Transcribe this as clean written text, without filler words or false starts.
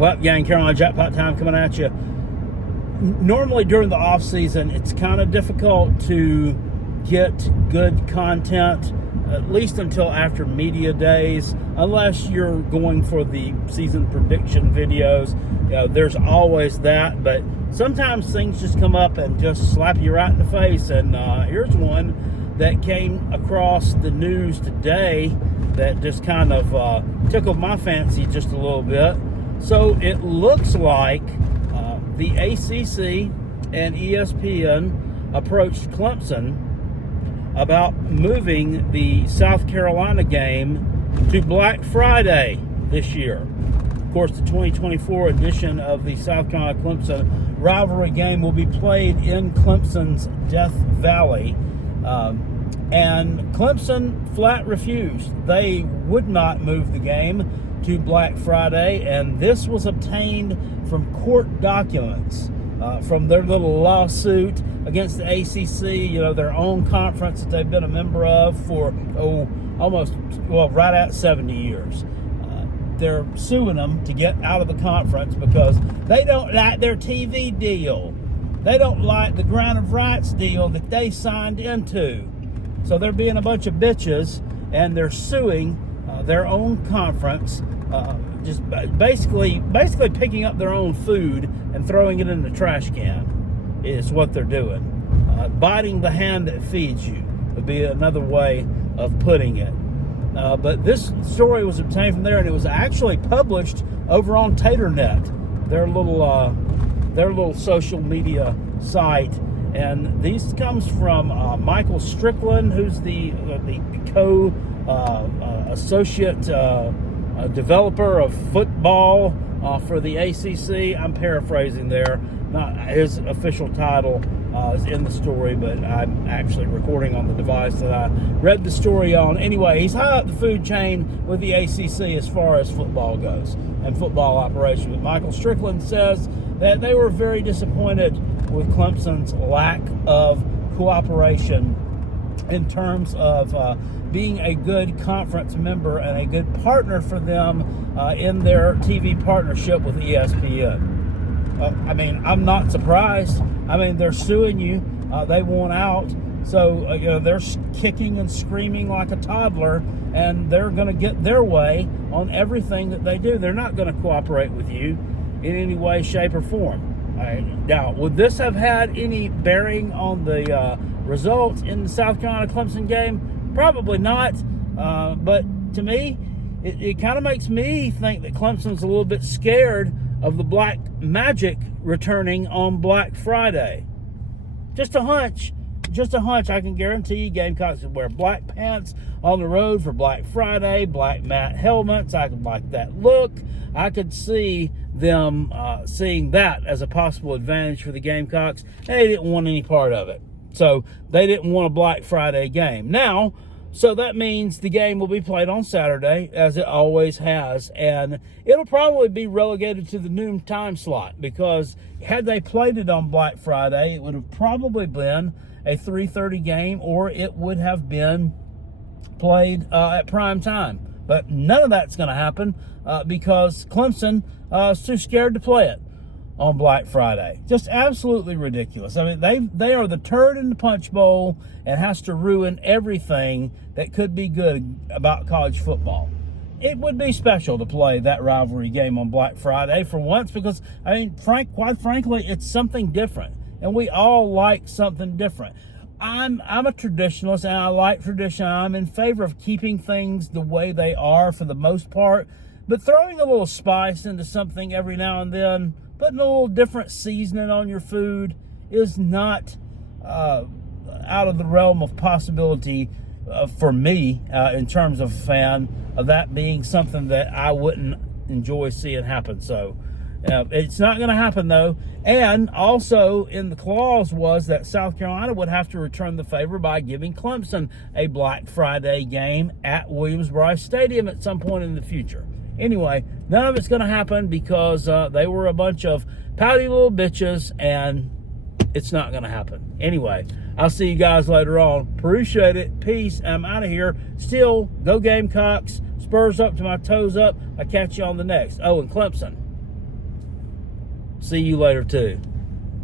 Well, gang, Carolina Jackpot time coming at you. Normally during the off season, it's kind of difficult to get good content, at least until after media days, unless you're going for the season prediction videos. There's always that, but sometimes things just come up and just slap you right in the face. And here's one that came across the news today that just kind of tickled my fancy just a little bit. So it looks like the ACC and ESPN approached Clemson about moving the South Carolina game to Black Friday this year. Of course, the 2024 edition of the South Carolina Clemson rivalry game will be played in Clemson's Death Valley. And Clemson flat refused. They would not move the game to Black Friday, and this was obtained from court documents from their little lawsuit against the ACC, their own conference that they've been a member of for right at 70 years. They're suing them to get out of the conference because they don't like their TV deal. They don't like the grant of rights deal that they signed into. So they're being a bunch of bitches, and they're suing their own conference, just basically picking up their own food and throwing it in the trash can is what they're doing. Biting the hand that feeds you would be another way of putting it. But this story was obtained from there, and it was actually published over on TaterNet, their little social media site. And this comes from Michael Strickland, who's the associate developer of football for the ACC. I'm paraphrasing there. Not his official title is in the story, but I'm actually recording on the device that I read the story on. Anyway, he's high up the food chain with the ACC as far as football goes and football operation. But Michael Strickland says that they were very disappointed with Clemson's lack of cooperation in terms of being a good conference member and a good partner for them in their TV partnership with ESPN. I'm not surprised. They're suing you. They want out. So, they're kicking and screaming like a toddler, and they're going to get their way on everything that they do. They're not going to cooperate with you in any way, shape, or form. Now, would this have had any bearing on the results in the South Carolina Clemson game? Probably not. But to me, it kind of makes me think that Clemson's a little bit scared of the Black Magic returning on Black Friday. Just a hunch. I can guarantee you Gamecocks would wear black pants on the road for Black Friday, black matte helmets. I could like that look. I could see them seeing that as a possible advantage for the Gamecocks. They didn't want any part of it. So they didn't want a Black Friday game. Now, so that means the game will be played on Saturday, as it always has, and it'll probably be relegated to the noon time slot, because had they played it on Black Friday, it would have probably been a 3:30 game, or it would have been played at prime time. But none of that's going to happen because Clemson is too scared to play it on Black Friday. Just absolutely ridiculous. They are the turd in the punch bowl and has to ruin everything that could be good about college football. It would be special to play that rivalry game on Black Friday for once, because quite frankly, it's something different, and we all like something different. I'm a traditionalist, and I like tradition. I'm in favor of keeping things the way they are for the most part, but throwing a little spice into something every now and then, putting a little different seasoning on your food, is not out of the realm of possibility for me in terms of a fan of that being something that I wouldn't enjoy seeing happen. So it's not going to happen, though. And also in the clause was that South Carolina would have to return the favor by giving Clemson a Black Friday game at Williams-Brice Stadium at some point in the future. Anyway, none of it's going to happen because they were a bunch of pouty little bitches, and it's not going to happen. Anyway, I'll see you guys later on. Appreciate it. Peace. I'm out of here. Still, go Gamecocks. Spurs up to my toes up. I'll catch you on the next. Oh, and Clemson, See you later, too.